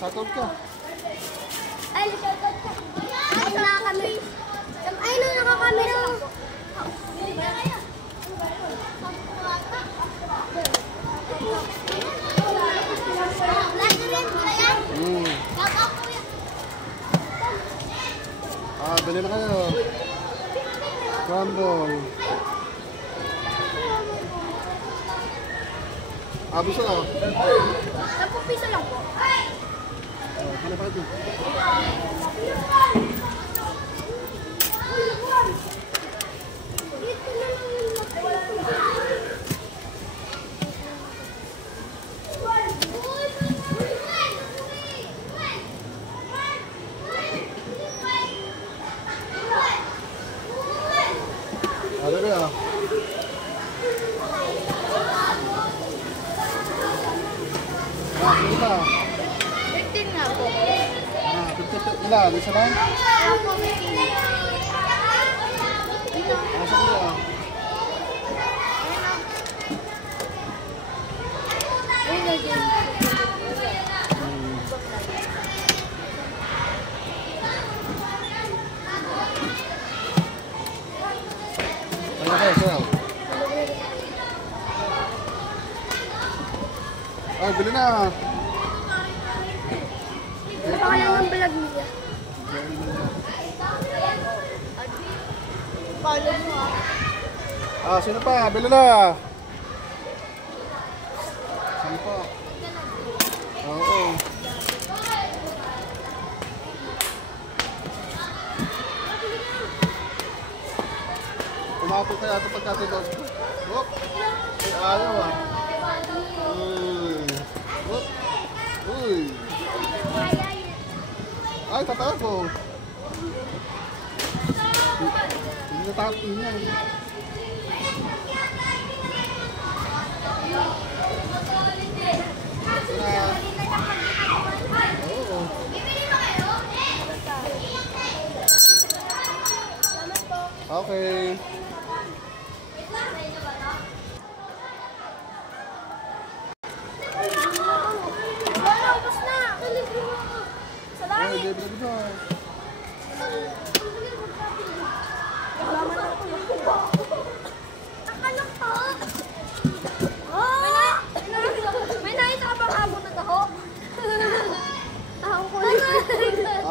Shoutout ka. Ay, shoutout ka. Ay, nakakamera. Ay, nakakamera. Bili na kayo. Crumble. Bisa lang. 10 piso lang po. Ano pa ito? Ada ka? Kita. 15 nga po. 15 ilan? Isa lang? Ako, 15. Saan ka? Ay, bili na. Ano pa kaya ng vlog niya? Follow mo Sino pa? Bili na. Sino pa? Oo. Umapot kaya ito pagkatidog. Wop! Ay, ayaw ah. Wop! Uy! Ay, tatago. Hindi natakot niya. Oo. Okay. Salamat. May nakita ka bang abot na taho? Taho ko.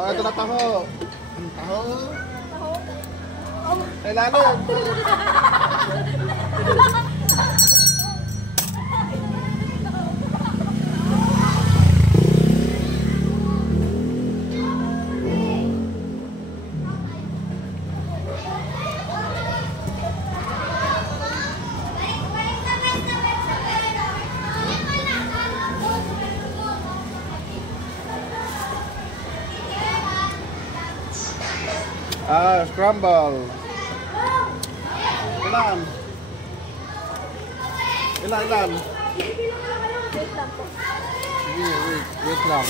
Ito na taho. Ang taho. Ay, lalo. Scramble. Ilan? Ilan? Sige, wait lang.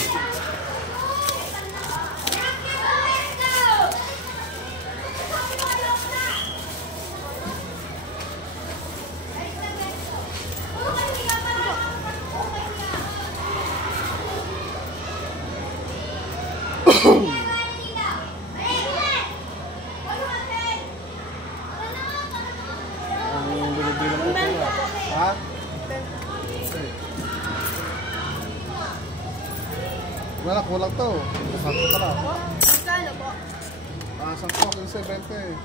Ha? Wala, kulang to. Sakto ka lang. Magkano po? Sakto, 15-20.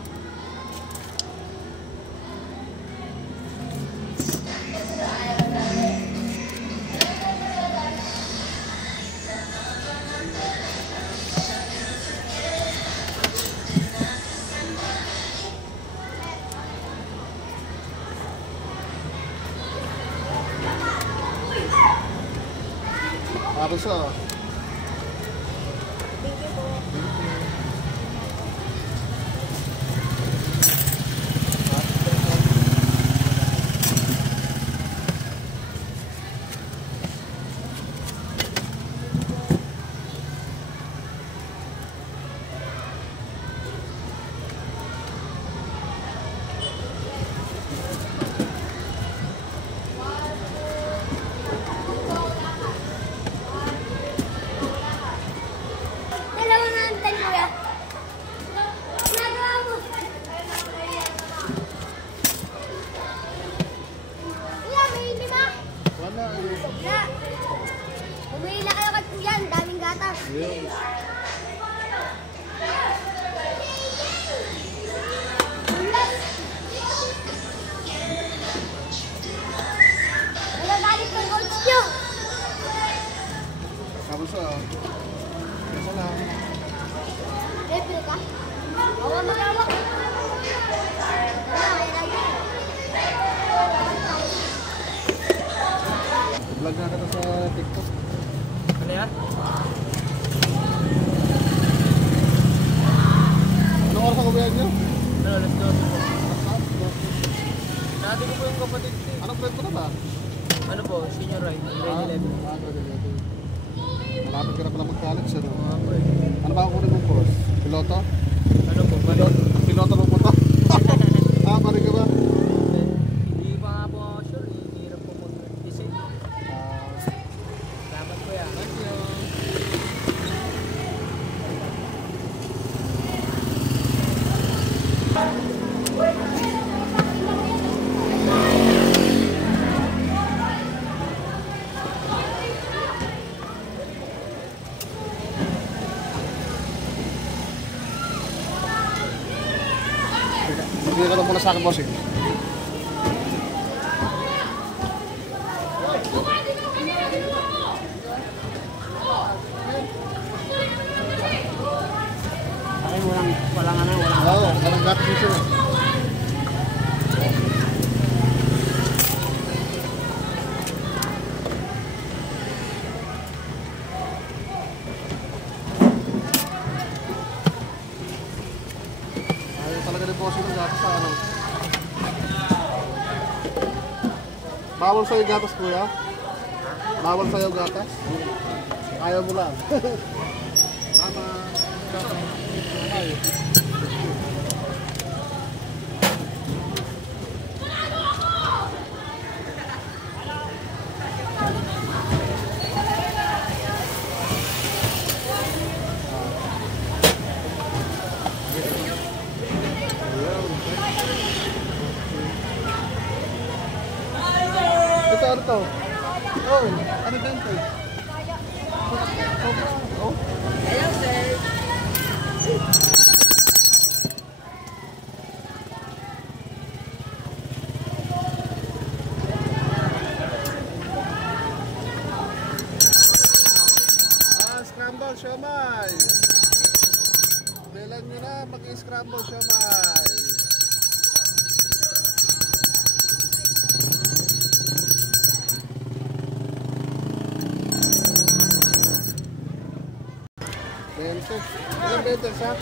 Apa siya? Thank you po. Ayun. Nagagalit ng coach nyo. Kamusta? Kesa lang. Referee ka? Ako mag-awak. Vlog na kita sa TikTok. Ano yan? Anong oras ang uwihan niyo? Ano, let's go. Dati ko po yung kapatid ko. Anong grade mo na ba? Ano po, senior right, grade 11. Grade 11. Malapit ka na pala mag-college, ano? Mga po eh. Ano ba ang kunin mong course? Piloto? Ano po, balik? Piloto mo po to? Pari ka ba? Hindi pa nga po ako sure, hirap po mag-design. Salamat po yan. Thank you. Bigyan ka na muna sa akin, bossing. Ay, walang ano, walang Oo, walang gatas dito. Ayaw talaga ni bossing ng gatas sa ano. Bawal sa'yo gatas, kuya? Bawal sa'yo gatas? Ayaw mo lang. Mama. Ay. Ito, ano to? Oh, ano din to? Oh, Hello, sir. scramble siomay. Bilan nyo na mag-scramble siomay. Bentes. Ilang bentes ha?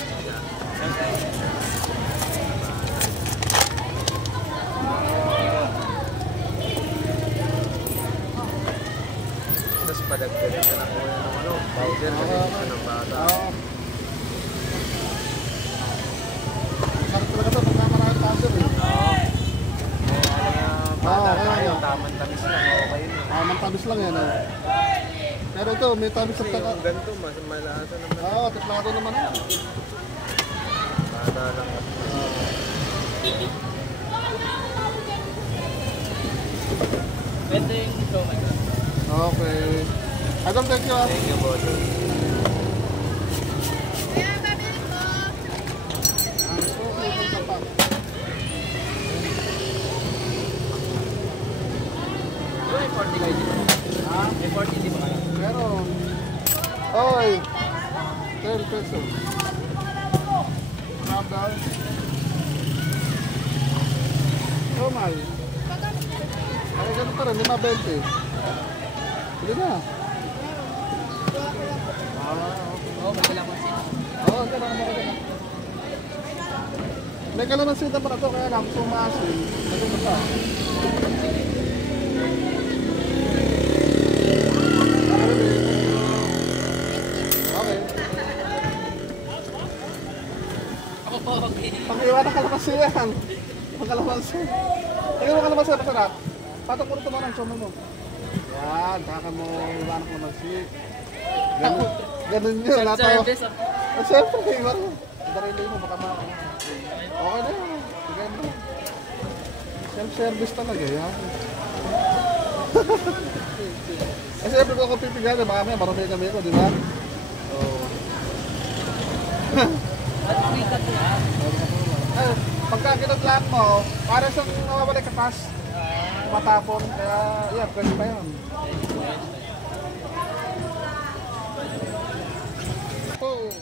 Tapos padagdagan na ako ng ano, powder kasi gusto ng bata. Oo. Sarap talaga ito pagka maraming powder eh. Oo. Kaya bata kaya tayo, yan. tamang tamis lang, okay yun. Mantabis lang yan. Oh. Pero ito, may tabis sa Kasi taka. yung ganito, mas malasa naman. Oo, tiplado naman yan. Bata lang. Pwede yung ito, my God. Okay. Adam, thank you ah. Thank you, boss. So, may punta pa. May 40 kayo dito. Ha? May 40 di ba kayo? Meron. Oy! 10 pesos. Crabdal. Oh my. Ay, ganun pa rin. 5.20. Hindi na. Oo, may kailangan siya. Oo, ganun. May kalamansi na pa na ito. Kaya lang, sumasin. Kasi basta. Okay. Okay. Pag-iwan ng kalamansi yan. Pag-kalamansi. Tingnan mo kalamansi. Masarap. Patok mo rin ito ng sumo mo. Yan. Kaka mo iwan ng kalamansi. Ganun. Ganun yun. Self-service. Siyempre, iwan mo. Darili mo. Baka mga. Okay na yun. Sige mo. Self-service talaga yan. Kasi siyempre kung ako pipigalan, baka may marami kami ko, di ba? Oo. Eh, pagka kinudlaan mo, para siyang nawawala katas. Matapon, kaya yan, pwede pa yun. Oh.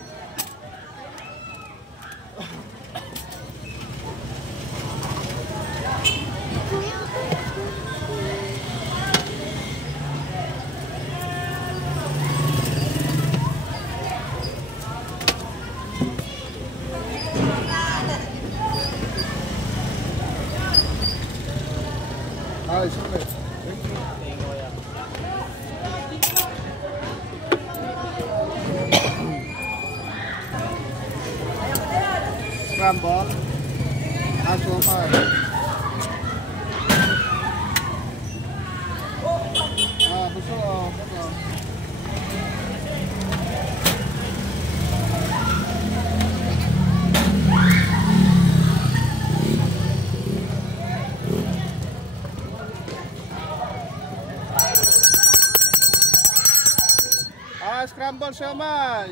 Ay, siyempre. Thank you. Scramble. Asukal. Buso. Buso. Scramble siomay.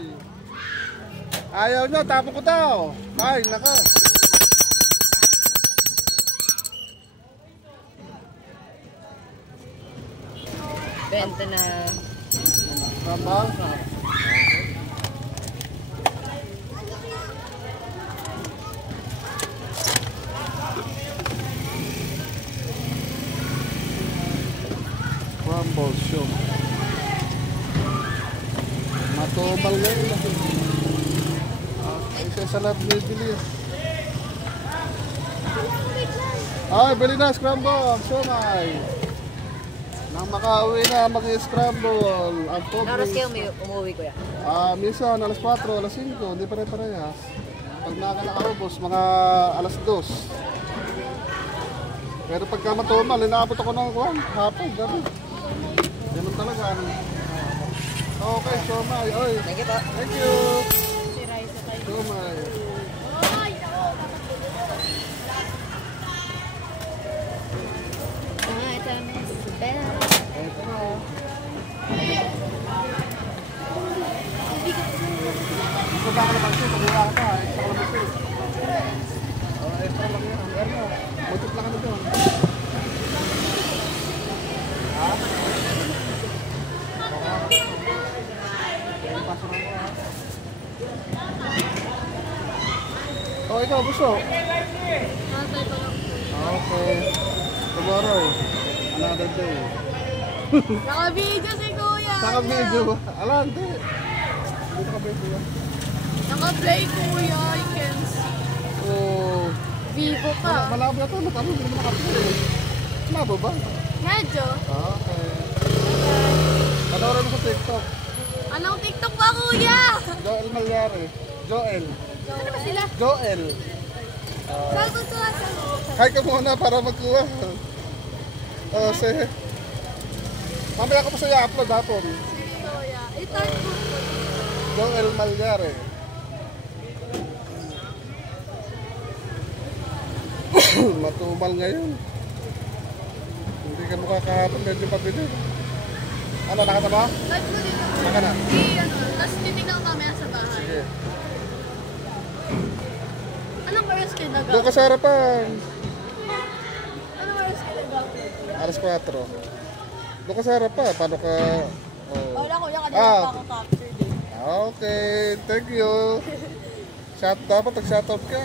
Ayaw nyo, tapon ko daw. Ay, nako. Benta na. Scramble. Scramble siomay. Matubal ngayon. Isa sa lahat bibili. Ay, bili na scramble. Siomay. Nang makauwi na mag-scramble. Ang Naras kayo pobre. umuwi ko yan. Minsan alas 4, alas 5. Hindi pare-parehas. Pag nakakaubos, mga alas 2. Pero pagka matumal, inaabot ako ng hapon. Gabi. Ganun talaga. Okay, siomay. Oy. Thank you po. Thank you. Siomay. Ito Miss Bella. Ito na. Ito ba ka naman siya? Pag-uwa ka pa. Extra ka naman siya. Extra lang yan. Erno. Butit lang ka na doon. Ha? Pasok ako ha. Oh, ikaw, buso. Okay. Tomorrow. Another day. Naka-video si Kuya. Saka video. Ala, hindi. Hindi naka-video. Naka-play Kuya, I can see. Oh. Vivo pa. Malabo na ito. Nakano, hindi naman naka-play. Malabo ba? Medyo. Okay. Panoorin mo sa TikTok. Anong TikTok pa Kuya? Joel Malyari. Joel. Ano ba sila? Joel. Saan ko ito? Hi ka muna para magkuha. Sige. Mamaya ko pa sa'yo upload hapon. Sige Kuya. I-type ko. Joel Malyari. Matumal ngayon. Hindi ka mukha kahapon, medyo pabili. Ano, nakata ba? Type ko dito. Naka na. Tapos titignan ko mamaya sa bahay. Sige. Anong oras kayo Doon nag-out? ka sa harapan. Anong oras kayo nag-out? Alas 4. Doon ka sa harapan. Paano ka... Oh. Wala Kuya, kanina pa ako captured eh. Okay. Thank you. Dapat nag-shoutout ka.